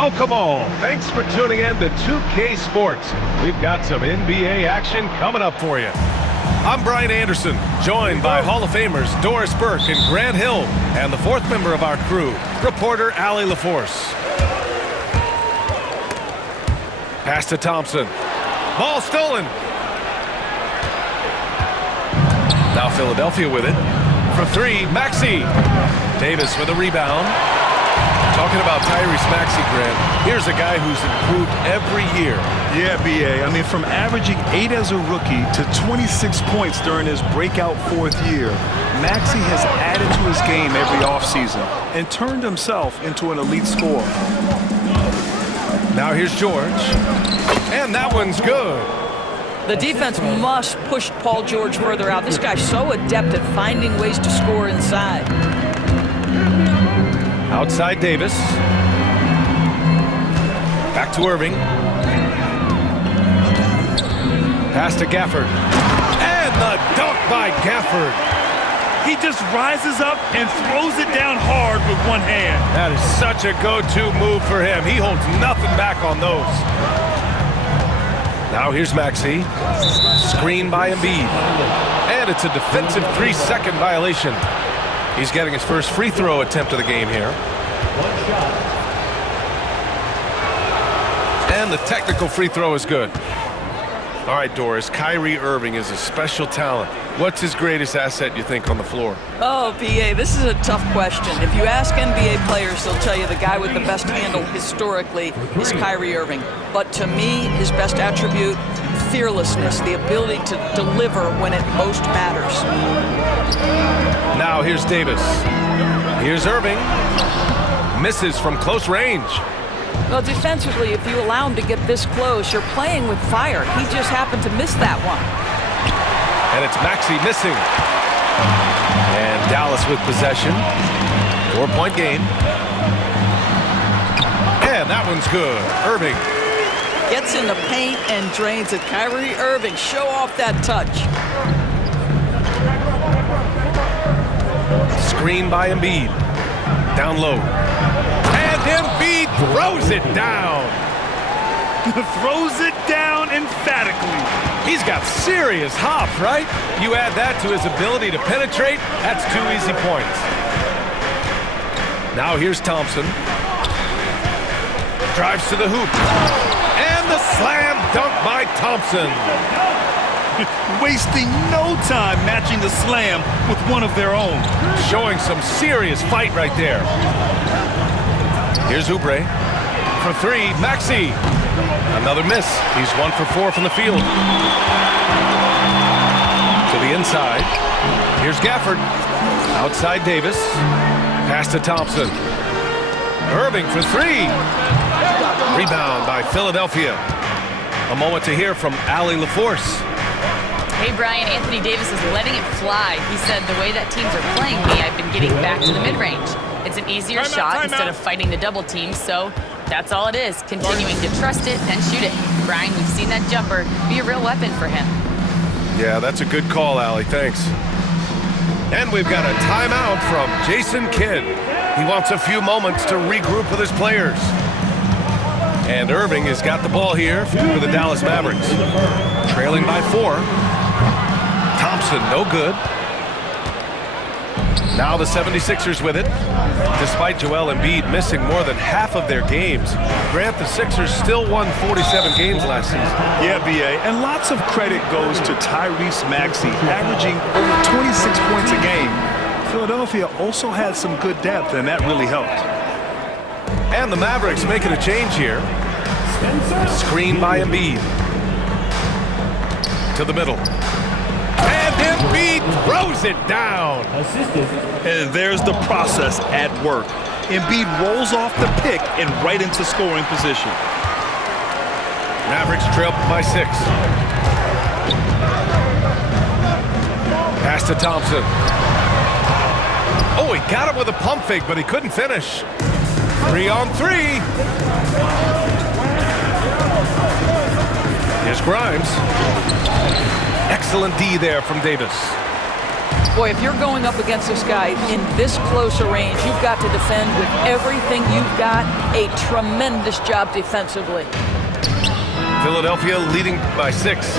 Welcome all. Thanks for tuning in to 2K Sports. We've got some NBA action coming up for you. I'm Brian Anderson, joined by Hall of Famers Doris Burke and Grant Hill, and the fourth member of our crew, reporter Allie LaForce. Pass to Thompson. Ball stolen. Now Philadelphia with it. For three, Maxey. Davis with a rebound. Talking about Tyrese Maxey, Grant, here's a guy who's improved every year. Yeah, B.A. I mean, from averaging 8 as a rookie to 26 points during his breakout fourth year, Maxey has added to his game every offseason and turned himself into an elite scorer. Now here's George. And that one's good. The defense must push Paul George further out. This guy's so adept at finding ways to score inside. Outside Davis. Back to Irving. Pass to Gafford. And the dunk by Gafford. He just rises up and throws it down hard with one hand. That is such a go-to move for him. He holds nothing back on those. Now here's Maxey. Screen by Embiid. And it's a defensive 3-second violation. He's getting his first free throw attempt of the game here. And the technical free throw is good. All right, Doris, Kyrie Irving is a special talent. What's his greatest asset, you think, on the floor? Oh, B.A., this is a tough question. If you ask NBA players, they'll tell you the guy with the best handle historically is Kyrie Irving. But to me, his best attribute, fearlessness, the ability to deliver when it most matters. Now here's Davis. Here's Irving. Misses from close range. Well, defensively, if you allow him to get this close, you're playing with fire. He just happened to miss that one. And it's Maxey missing. And Dallas with possession. 4-point game. And that one's good. Irving. Gets in the paint and drains it. Kyrie Irving, show off that touch. Screen by Embiid. Down low. And Embiid throws it down. Throws it down emphatically. He's got serious hop, right? You add that to his ability to penetrate, that's 2 easy points. Now here's Thompson. Drives to the hoop. And the slam dunk by Thompson. Wasting no time matching the slam with one of their own. Showing some serious fight right there. Here's Oubre. For three, Maxey. Another miss. He's 1 for 4 from the field. To the inside. Here's Gafford. Outside Davis. Pass to Thompson. Irving for three. Rebound by Philadelphia. A moment to hear from Allie LaForce. Hey, Brian, Anthony Davis is letting it fly. He said, the way that teams are playing me, I've been getting back to the mid-range. It's an easier shot instead of fighting the double team, so that's all it is. Continuing to trust it, then shoot it. Brian, we've seen that jumper be a real weapon for him. Yeah, that's a good call, Allie. Thanks. And we've got a timeout from Jason Kidd. He wants a few moments to regroup with his players. And Irving has got the ball here for the Dallas Mavericks. Trailing by 4. Thompson, no good. Now the 76ers with it. Despite Joel Embiid missing more than half of their games, Grant, the Sixers still won 47 games last season. Yeah, B.A., and lots of credit goes to Tyrese Maxey, averaging over 26 points a game. Philadelphia also had some good depth, and that really helped. And the Mavericks making a change here. Screen by Embiid. To the middle. And Embiid throws it down. And there's the process at work. Embiid rolls off the pick and right into scoring position. Mavericks trail by 6. Pass to Thompson. Oh, he got him with a pump fake, but he couldn't finish. 3-on-3. Here's Grimes. Excellent D there from Davis. Boy, if you're going up against this guy in this close a range, you've got to defend with everything you've got. A tremendous job defensively. Philadelphia leading by 6.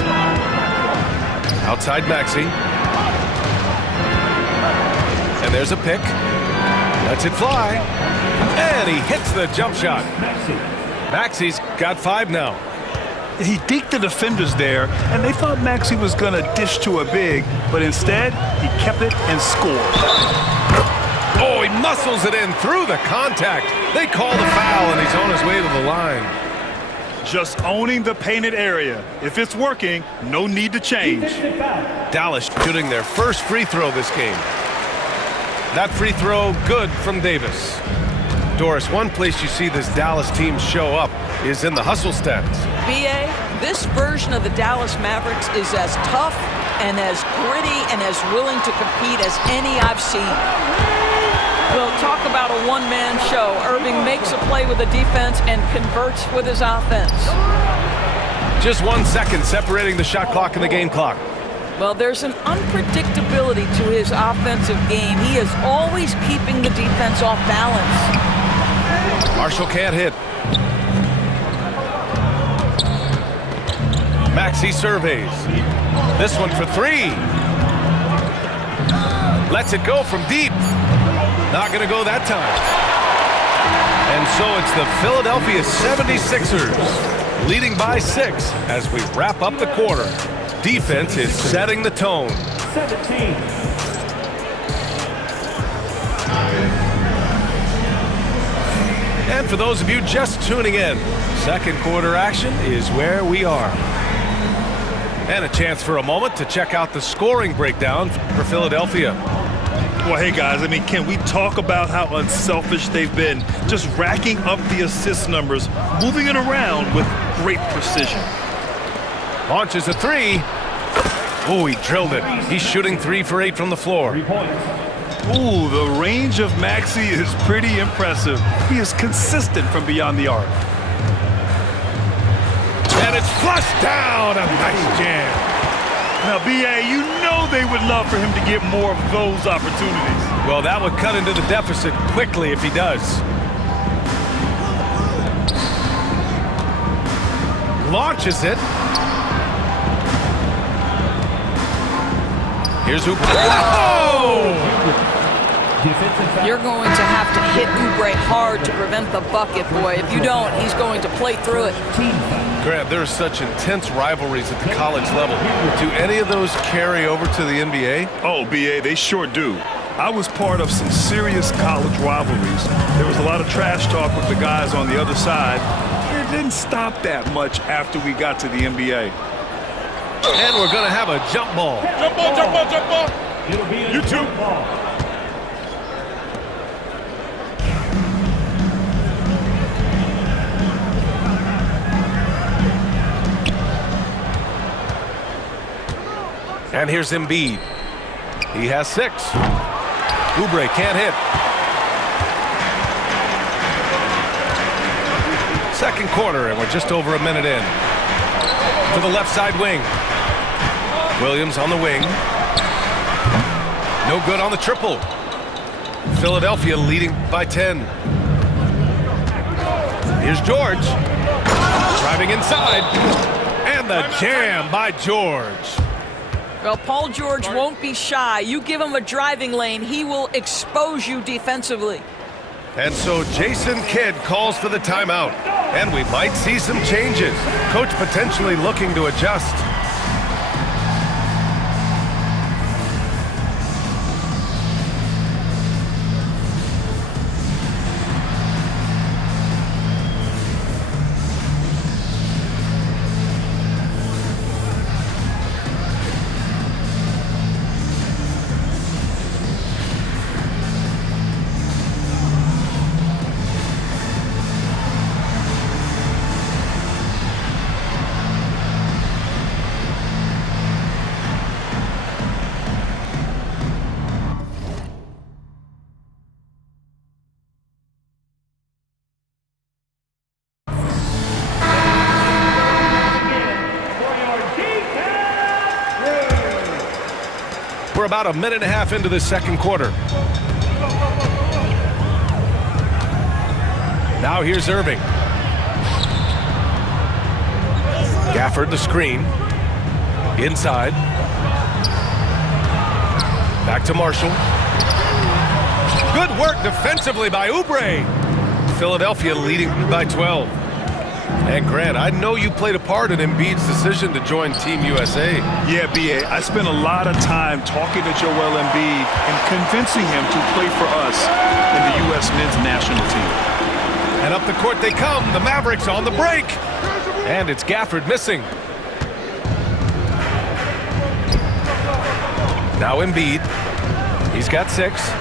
Outside Maxey. And there's a pick. Lets it fly. And he hits the jump shot. Maxey's got 5 now. He deked the defenders there, and they thought Maxey was going to dish to a big, but instead, he kept it and scored. Oh, he muscles it in through the contact. They call the foul, and he's on his way to the line. Just owning the painted area. If it's working, no need to change. Dallas shooting their first free throw this game. That free throw good from Davis. Doris, one place you see this Dallas team show up is in the hustle stats. B.A., this version of the Dallas Mavericks is as tough and as gritty and as willing to compete as any I've seen. We'll talk about a one-man show. Irving makes a play with the defense and converts with his offense. Just 1 second separating the shot clock and the game clock. Well, there's an unpredictability to his offensive game. He is always keeping the defense off balance. Marshall can't hit. Maxey surveys. This one for 3. Lets it go from deep. Not going to go that time. And so it's the Philadelphia 76ers leading by 6 as we wrap up the quarter. Defense is setting the tone. 17. And for those of you just tuning in, second quarter action is where we are. And a chance for a moment to check out the scoring breakdown for Philadelphia. Well, hey, guys, I mean, can we talk about how unselfish they've been? Just racking up the assist numbers, moving it around with great precision. Launches a 3. Oh, he drilled it. He's shooting 3 for 8 from the floor. 3 points. Ooh, the range of Maxey is pretty impressive. He is consistent from beyond the arc. And it's flushed down. A nice jam. Now, B.A., you know they would love for him to get more of those opportunities. Well, that would cut into the deficit quickly if he does. Launches it. Here's Oubre. Oh! You're going to have to hit Oubre hard to prevent the bucket, boy. If you don't, he's going to play through it. Grant, there are such intense rivalries at the college level. Do any of those carry over to the NBA? Oh, B.A., they sure do. I was part of some serious college rivalries. There was a lot of trash talk with the guys on the other side. It didn't stop that much after we got to the NBA. And we're going to have a jump ball. Jump ball, jump ball, jump ball. It'll be a You too. jump ball. And here's Embiid. He has 6. Oubre can't hit. Second quarter, and we're just over a minute in. To the left side wing. Williams on the wing. No good on the triple. Philadelphia leading by 10. Here's George. Driving inside. And the jam by George. Well, Paul George won't be shy. You give him a driving lane, he will expose you defensively. And so Jason Kidd calls for the timeout. And we might see some changes. Coach potentially looking to adjust. We're about a minute and a half into this second quarter. Now here's Irving. Gafford the screen. Inside. Back to Marshall. Good work defensively by Oubre. Philadelphia leading by 12. And Grant, I know you played a part in Embiid's decision to join Team USA. Yeah, B.A., I spent a lot of time talking to Joel Embiid and convincing him to play for us in the U.S. men's national team. And up the court they come. The Mavericks on the break. And it's Gafford missing. Now Embiid. He's got 6.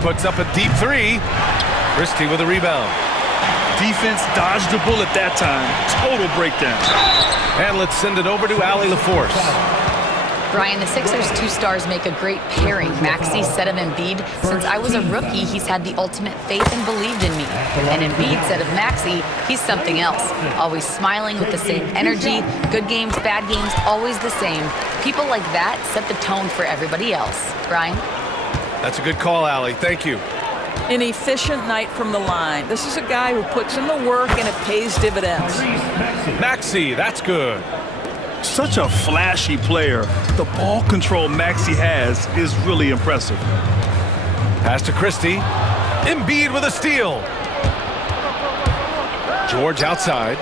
Puts up a deep 3. Christie with a rebound. Defense dodged the bullet that time. Total breakdown. And let's send it over to Allie LaForce. Brian, the Sixers' 2 stars make a great pairing. Maxey said of Embiid, since I was a rookie, he's had the ultimate faith and believed in me. And Embiid said of Maxey, he's something else. Always smiling with the same energy. Good games, bad games, always the same. People like that set the tone for everybody else. Brian? That's a good call, Allie. Thank you. An efficient night from the line. This is a guy who puts in the work and it pays dividends. Maxey, that's good. Such a flashy player. The ball control Maxey has is really impressive. Pass to Christie. Embiid with a steal. George outside.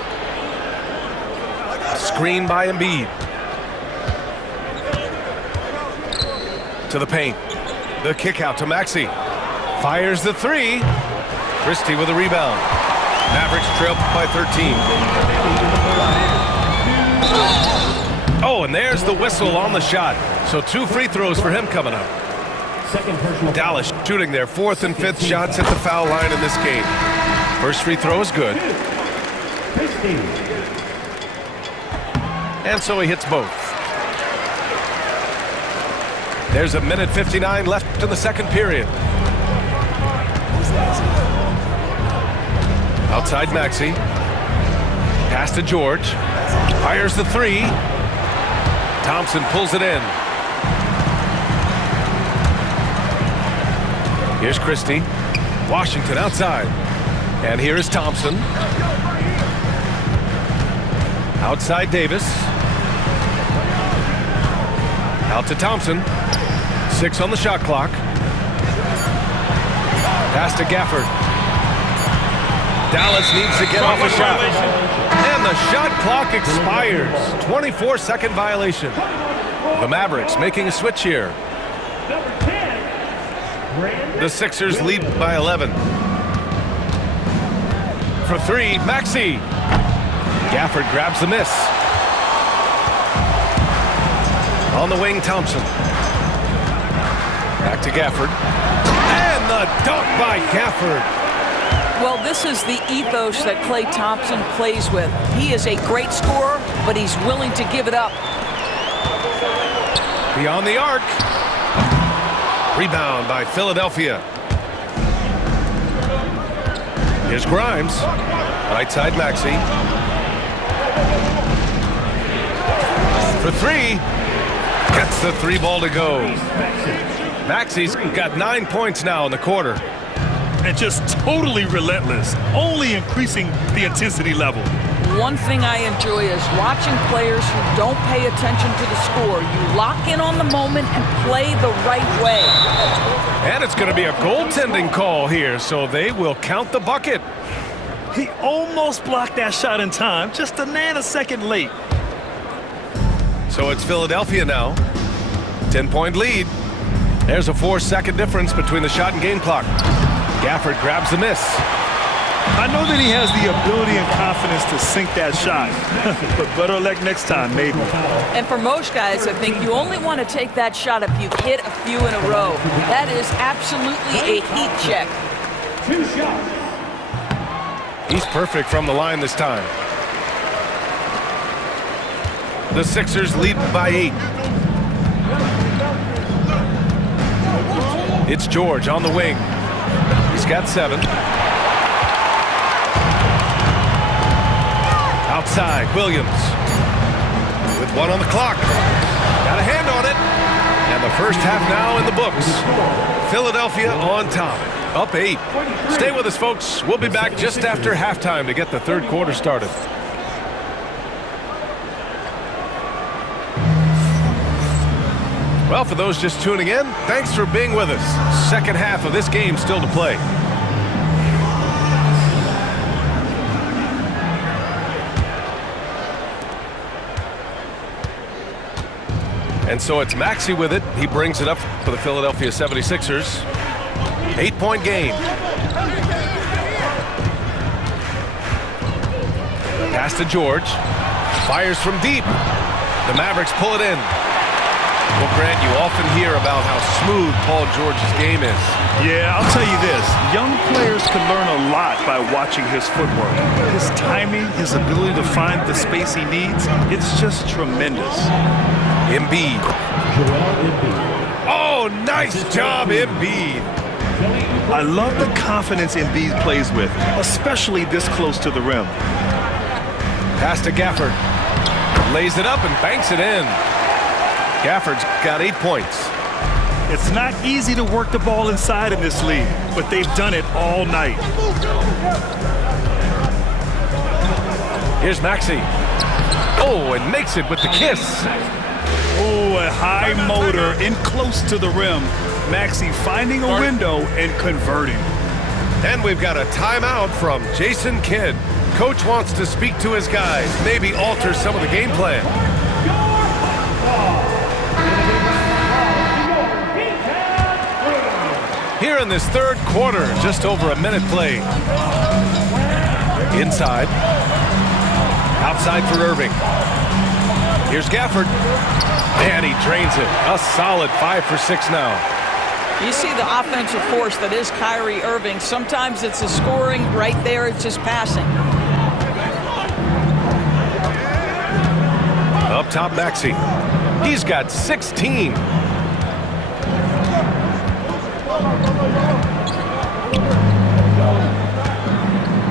Screen by Embiid. To the paint. The kick out to Maxey. Fires the 3. Christie with a rebound. Mavericks trail by 13. Oh, and there's the whistle on the shot. So 2 free throws for him coming up. Dallas shooting their 4th and 5th shots at the foul line in this game. First free throw is good. And so he hits both. There's a minute 59 left in the second period. Outside Maxey. Pass to George. Fires the 3. Thompson pulls it in. Here's Christie. Washington outside. And here is Thompson. Outside Davis. Out to Thompson. 6 on the shot clock. Pass to Gafford. Dallas needs to get off a shot. And the shot clock expires. 24-second violation. The Mavericks making a switch here. The Sixers lead by 11. For 3, Maxey. Gafford grabs the miss. On the wing, Thompson. Back to Gafford. And the dunk by Gafford. Well, this is the ethos that Klay Thompson plays with. He is a great scorer, but he's willing to give it up. Beyond the arc. Rebound by Philadelphia. Here's Grimes. Right side Maxey. For 3. Gets the 3 ball to go. Maxey's got 9 points now in the quarter. And just totally relentless, only increasing the intensity level. One thing I enjoy is watching players who don't pay attention to the score. You lock in on the moment and play the right way. And it's going to be a goaltending call here, so they will count the bucket. He almost blocked that shot in time, just a nanosecond late. So it's Philadelphia now. 10-point lead. There's a 4-second difference between the shot and game clock. Gafford grabs the miss. I know that he has the ability and confidence to sink that shot, but better luck next time, maybe. And for most guys, I think you only want to take that shot if you've hit a few in a row. That is absolutely a heat check. 2 shots. He's perfect from the line this time. The Sixers lead by 8. It's George on the wing. He's got 7. Outside, Williams. With 1 on the clock. Got a hand on it. And the First half now in the books. Philadelphia on top, up 8. Stay with us, folks. We'll be back just after halftime to get the third quarter started. Well, for those just tuning in, thanks for being with us. Second half of this game still to play. And so it's Maxey with it. He brings it up for the Philadelphia 76ers. 8-point game. Pass to George. Fires from deep. The Mavericks pull it in. Well, Grant, you often hear about how smooth Paul George's game is. Yeah, I'll tell you this. Young players can learn a lot by watching his footwork. His timing, his ability to find the space he needs, it's just tremendous. Embiid. Oh, nice job, Embiid. I love the confidence Embiid plays with, especially this close to the rim. Pass to Gafford. Lays it up and banks it in. Gafford's got 8 points. It's not easy to work the ball inside in this league, but they've done it all night. Here's Maxey. Oh, and makes it with the kiss. Oh, a high motor in close to the rim. Maxey finding a window and converting. And we've got a timeout from Jason Kidd. Coach wants to speak to his guys, maybe alter some of the game plan. Here in this third quarter, just over a minute played. Inside. Outside for Irving. Here's Gafford. And he drains it. A solid 5 for 6 now. You see the offensive force that is Kyrie Irving. Sometimes it's the scoring. Right there, it's just passing. Up top, Maxey. He's got 16.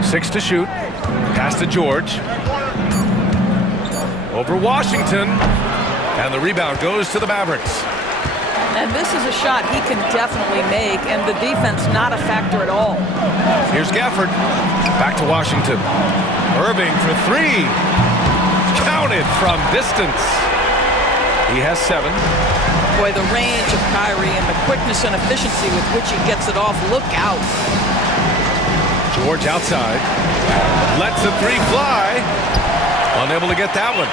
Six to shoot. Pass to George. Over Washington. And the rebound goes to the Mavericks. And this is a shot he can definitely make, and the defense not a factor at all. Here's Gafford. Back to Washington. Irving for 3. Counted from distance. He has 7. Boy, the range of Kyrie and the quickness and efficiency with which he gets it off. Look out. George outside. Lets the 3 fly. Unable to get that one.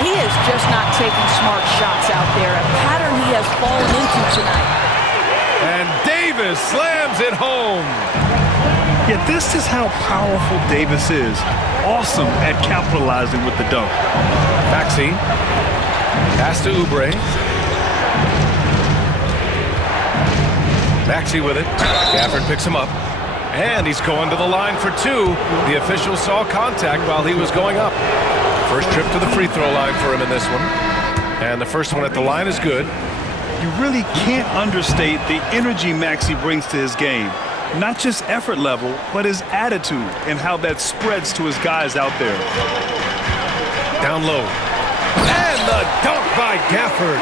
He is just not taking smart shots out there, a pattern he has fallen into tonight. And Davis slams it home. Yeah, this is how powerful Davis is. Awesome at capitalizing with the dunk. Maxey. Pass to Oubre. Maxey with it. Gafford picks him up. And he's going to the line for 2. The official saw contact while he was going up. First trip to the free throw line for him in this one. And the first one at the line is good. You really can't understate the energy Maxey brings to his game. Not just effort level, but his attitude and how that spreads to his guys out there. Down low. And the dunk by Gafford.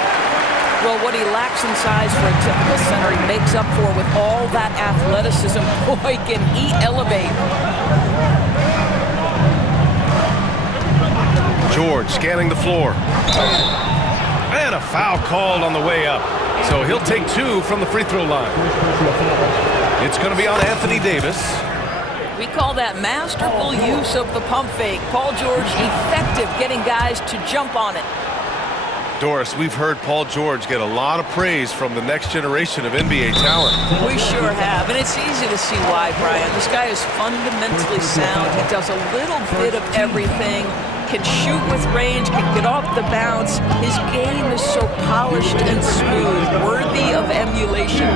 Well, what he lacks in size for a typical center, he makes up for with all that athleticism. Boy, can he elevate. George scanning the floor. And a foul called on the way up. So he'll take 2 from the free throw line. It's going to be on Anthony Davis. We call that masterful use of the pump fake. Paul George, effective getting guys to jump on it. Doris, we've heard Paul George get a lot of praise from the next generation of NBA talent. We sure have, and it's easy to see why, Brian. This guy is fundamentally sound. He does a little bit of everything, can shoot with range, can get off the bounce. His game is so polished and smooth, worthy of emulation.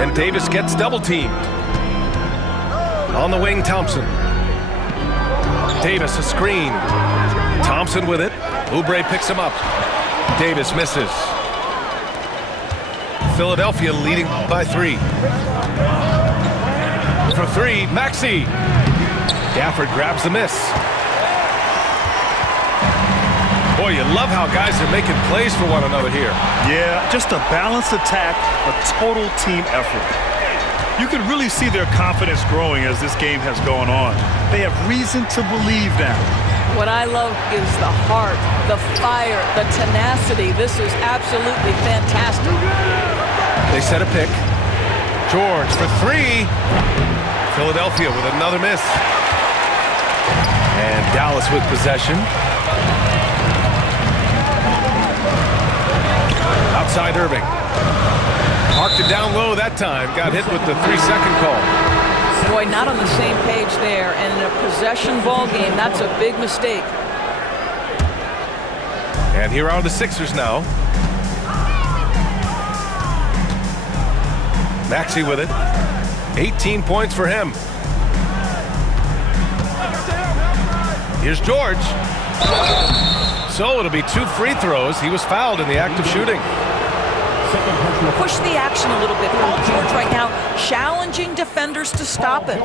And Davis gets double teamed. On the wing, Thompson. Davis a screen. Thompson with it. Oubre picks him up. Davis misses. Philadelphia leading by 3. For 3, Maxey. Gafford grabs the miss. Boy, you love how guys are making plays for one another here. Yeah, just a balanced attack, a total team effort. You can really see their confidence growing as this game has gone on. They have reason to believe now. What I love is the heart, the fire, the tenacity. This is absolutely fantastic. They set a pick. George for three. Philadelphia with another miss. And Dallas with possession. Outside Irving. Marked it down low that time. Got hit with the 3-second call. Boy, not on the same page there. And in a possession ball game, that's a big mistake. And here are the Sixers now. Maxey with it. 18 points for him. Here's George. So it'll be 2 free throws. He was fouled in the act of shooting. Push the action a little bit. Paul George right now challenging defenders to stop it.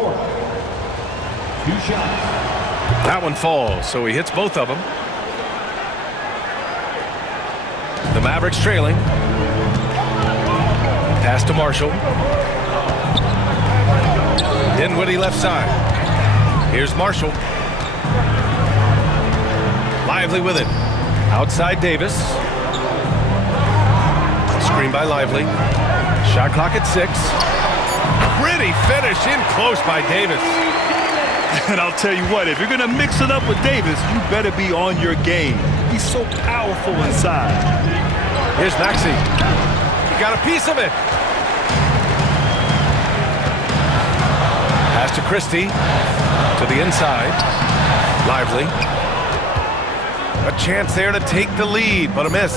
That one falls, so he hits both of them. The Mavericks trailing. Pass to Marshall. Dinwiddie left side. Here's Marshall. Lively with it. Outside Davis. Screen by Lively. Shot clock at 6. Pretty finish in close by Davis. And I'll tell you what, if you're going to mix it up with Davis, you better be on your game. He's so powerful inside. Here's Maxey. He got a piece of it. Pass to Christie. To the inside. Lively. A chance there to take the lead, but a miss.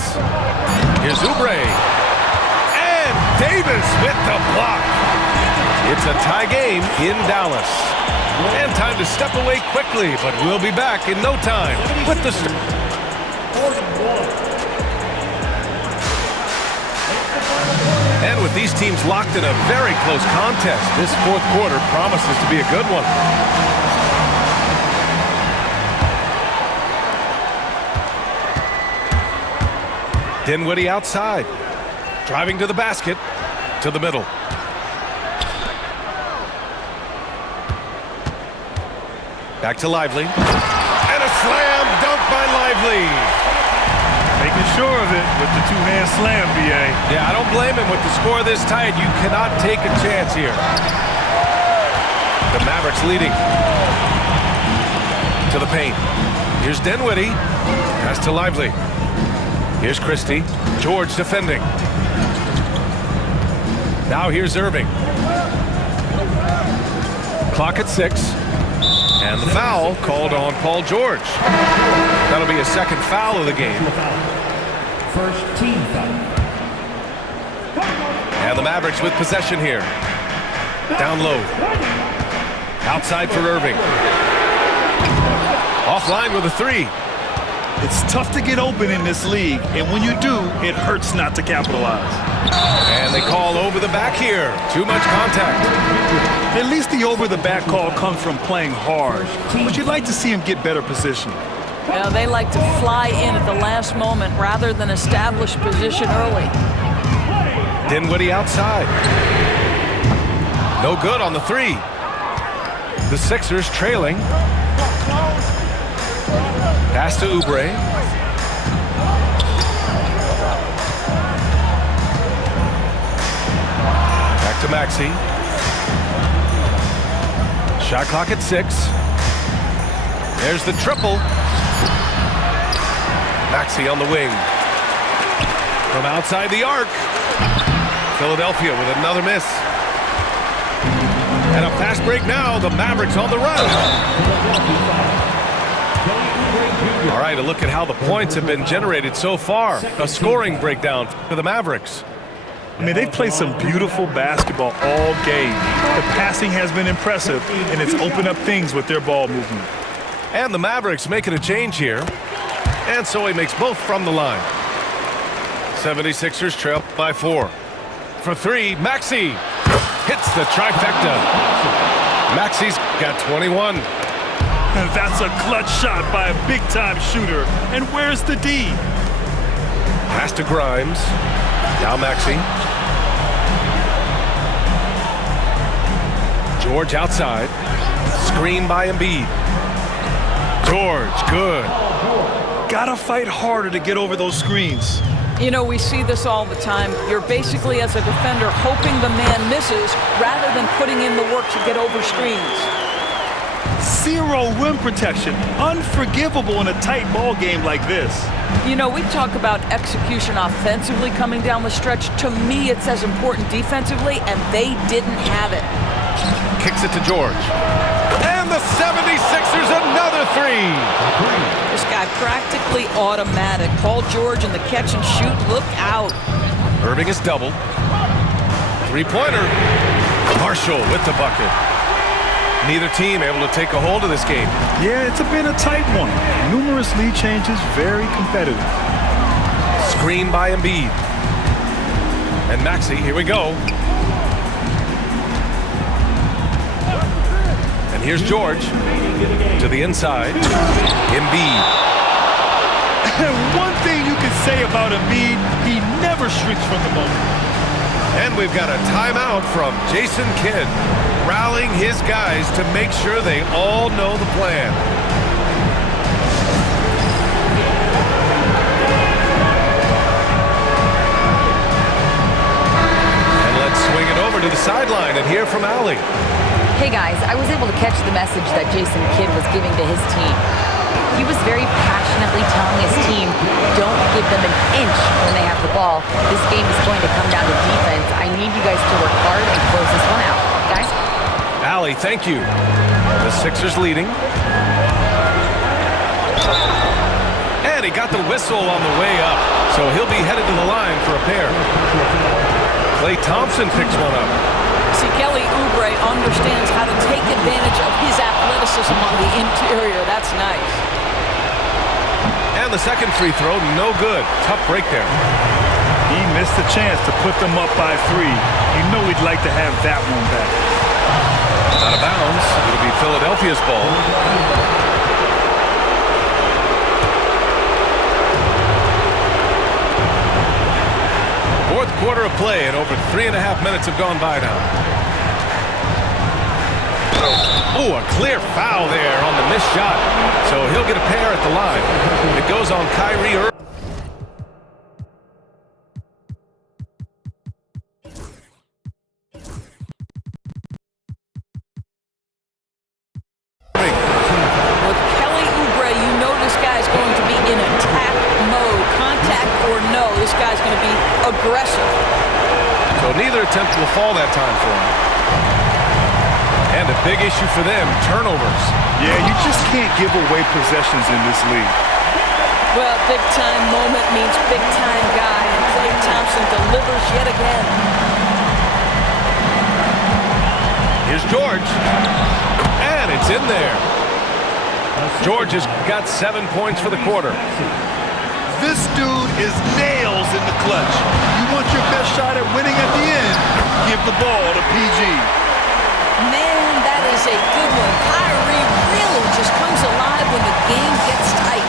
Here's Oubre. And Davis with the block. It's a tie game in Dallas. And time to step away quickly, but we'll be back in no time with the... And with these teams locked in a very close contest, this fourth quarter promises to be a good one. Dinwiddie outside. Driving to the basket. To the middle. Back to Lively. And a slam dunk by Lively. Making sure of it with the two-hand slam, B.A. Yeah, I don't blame him with the score this tight. You cannot take a chance here. The Mavericks leading. To the paint. Here's Dinwiddie. Pass to Lively. Here's Christie. George defending. Now here's Irving. Clock at 6. And the foul called on Paul George. That'll be a second foul of the game. First team foul. And the Mavericks with possession here. Down low. Outside for Irving. Offline with a 3. It's tough to get open in this league, and when you do, it hurts not to capitalize. And they call over the back here. Too much contact. At least the over-the-back call comes from playing hard, but you'd like to see him get better position. Well, they like to fly in at the last moment rather than establish position early. Dinwiddie outside. No good on the 3. The Sixers trailing. Pass to Oubre. Back to Maxey. Shot clock at 6. There's the triple. Maxey on the wing. From outside the arc. Philadelphia with another miss. And a fast break now. The Mavericks on the run. All right, a look at how the points have been generated so far. A scoring breakdown for the Mavericks. I mean, they've played some beautiful basketball all game. The passing has been impressive, and it's opened up things with their ball movement. And the Mavericks making a change here. And so he makes both from the line. 76ers trail by 4. For 3, Maxey hits the trifecta. Maxey's got 21. That's a clutch shot by a big-time shooter. And where's the D? Pass to Grimes. Now Maxey. George outside. Screen by Embiid. George, good. Gotta fight harder to get over those screens. You know, we see this all the time. You're basically, as a defender, hoping the man misses rather than putting in the work to get over screens. Zero rim protection. Unforgivable in a tight ball game like this. You know, we talk about execution offensively coming down the stretch. To me, it's as important defensively, and they didn't have it. Kicks it to George. And the 76ers another three. This guy practically automatic. Paul George in the catch and shoot. Look out. Irving is doubled. Three-pointer. Marshall with the bucket. Neither team able to take a hold of this game. Yeah, it's been a tight one. Numerous lead changes, very competitive. Screen by Embiid. And Maxey, here we go. And here's George to the inside. Embiid. One thing you can say about Embiid, he never shrinks from the moment. And we've got a timeout from Jason Kidd, rallying his guys to make sure they all know the plan. And let's swing it over to the sideline and hear from Allie. Hey guys, I was able to catch the message that Jason Kidd was giving to his team. He was very passionately telling his team, don't give them an inch when they have the ball. This game is going to come down to defense. I need you guys to work hard and close this one out. Guys? Allie, thank you. The Sixers leading. And he got the whistle on the way up, so he'll be headed to the line for a pair. Klay Thompson picks one up. See, Kelly Oubre understands how to take advantage of his athleticism on the interior. That's nice. And the second free throw, no good. Tough break there. He missed a chance to put them up by 3. You know he'd like to have that one back. Out of bounds. It'll be Philadelphia's ball. Fourth quarter of play, and over 3.5 minutes have gone by now. Oh, a clear foul there on the missed shot. So he'll get a pair at the line. It goes on Kyrie Irving. With Kelly Oubre, you know this guy's going to be in attack mode. Contact or no, this guy's going to be aggressive. So neither attempt will fall that time for him. And a big issue for them, turnovers. Yeah, you just can't give away possessions in this league. Well, big-time moment means big-time guy, and Klay Thompson delivers yet again. Here's George. And it's in there. George has got 7 points for the quarter. This dude is nails in the clutch. You want your best shot at winning at the end, give the ball to PG. Man, that is a good one. Kyrie really just comes alive when the game gets tight.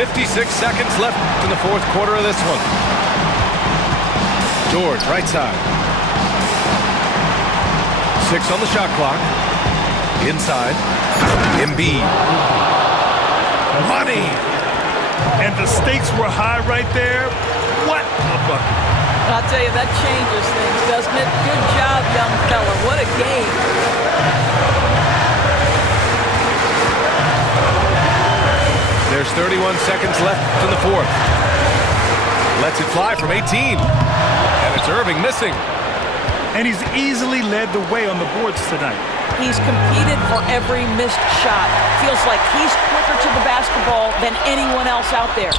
56 seconds left in the fourth quarter of this one. George, right side. 6 on the shot clock. Inside. Embiid. Money! And the stakes were high right there. What a bucket. I'll tell you, that changes things, doesn't it? Good job, young fella. What a game. There's 31 seconds left in the fourth. Lets it fly from 18. And it's Irving missing. And he's easily led the way on the boards tonight. He's competed for every missed shot. Feels like he's quicker to the basketball than anyone else out there.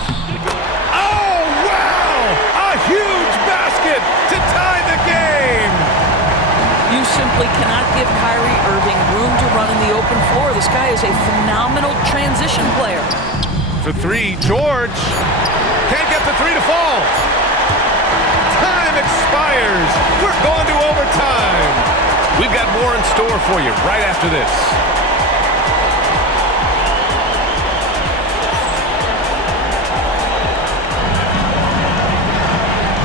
Oh, wow! A huge basket to tie the game! You simply cannot give Kyrie Irving room to run in the open floor. This guy is a phenomenal transition player. For 3, George. Can't get the 3 to fall. Time expires. We're going to overtime. We've got more in store for you right after this.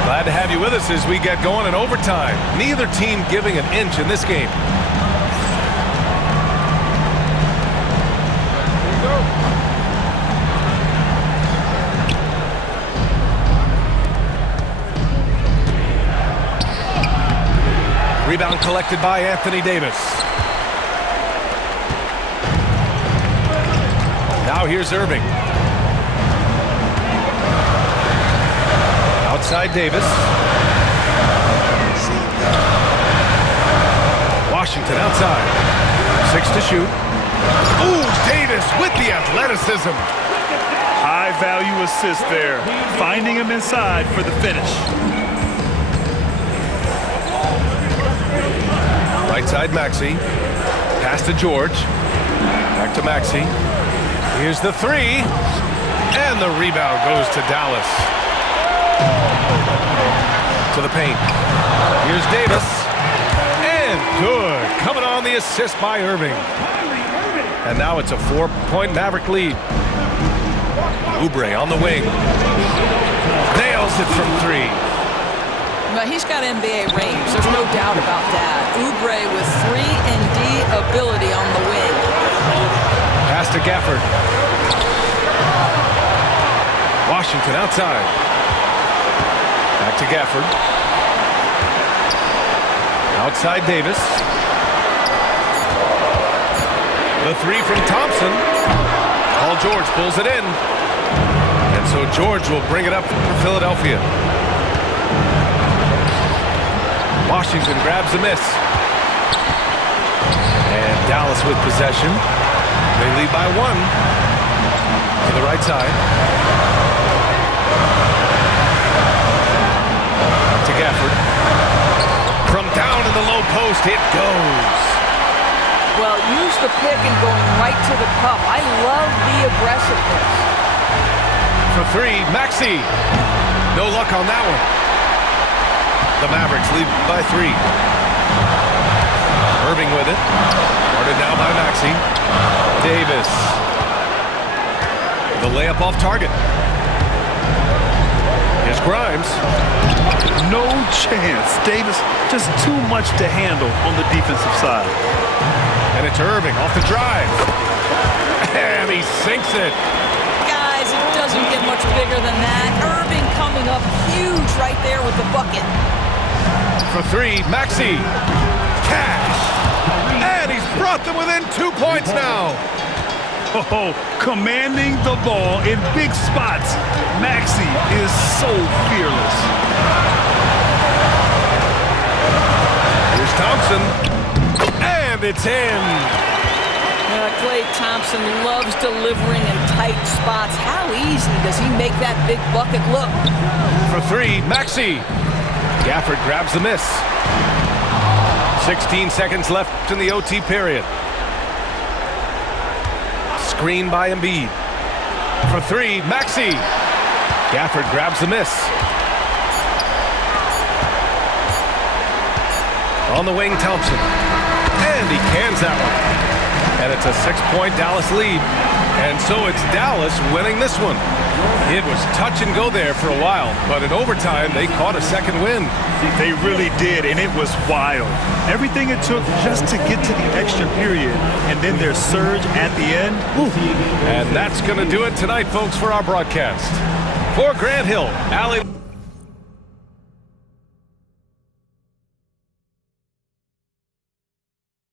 Glad to have you with us as we get going in overtime. Neither team giving an inch in this game. Rebound collected by Anthony Davis. Now here's Irving. Outside Davis. Washington outside. 6 to shoot. Ooh, Davis with the athleticism. High value assist there. Finding him inside for the finish. Right side Maxey. Pass to George. Back to Maxey. Here's the three. And the rebound goes to Dallas. To the paint. Here's Davis. And good. Coming on the assist by Irving. And now it's a 4-point Maverick lead. Oubre on the wing. Nails it from three. But he's got NBA range. There's no doubt about that. Oubre with 3-and-D ability on the wing. Pass to Gafford. Washington outside. Back to Gafford. Outside Davis. The three from Thompson. Paul George pulls it in. And so George will bring it up for Philadelphia. Washington grabs the miss. And Dallas with possession. They lead by 1. To the right side. To Gafford. From down in the low post, it goes. Well, use the pick and going right to the cup. I love the aggressiveness. For three, Maxey. No luck on that one. The Mavericks lead by 3. Irving with it. Guarded now by Maxey. Davis. The layup off target. Here's Grimes. No chance. Davis just too much to handle on the defensive side. And it's Irving off the drive. And he sinks it. Guys, it doesn't get much bigger than that. Irving coming up huge right there with the bucket. For three, Maxey. Cash. And he's brought them within 2 points now. Oh, commanding the ball in big spots. Maxey is so fearless. Here's Thompson. And it's in. Klay Thompson loves delivering in tight spots. How easy does he make that big bucket look? For three, Maxey. Gafford grabs the miss. 16 seconds left in the OT period. Screen by Embiid. For three, Maxey. Gafford grabs the miss. On the wing, Thompson. And he cans that one. And it's a 6-point Dallas lead. And so it's Dallas winning this one. It was touch and go there for a while, but in overtime, they caught a second win. They really did, and it was wild. Everything it took just to get to the extra period, and then their surge at the end. And that's going to do it tonight, folks, for our broadcast. For Grant Hill, Allie.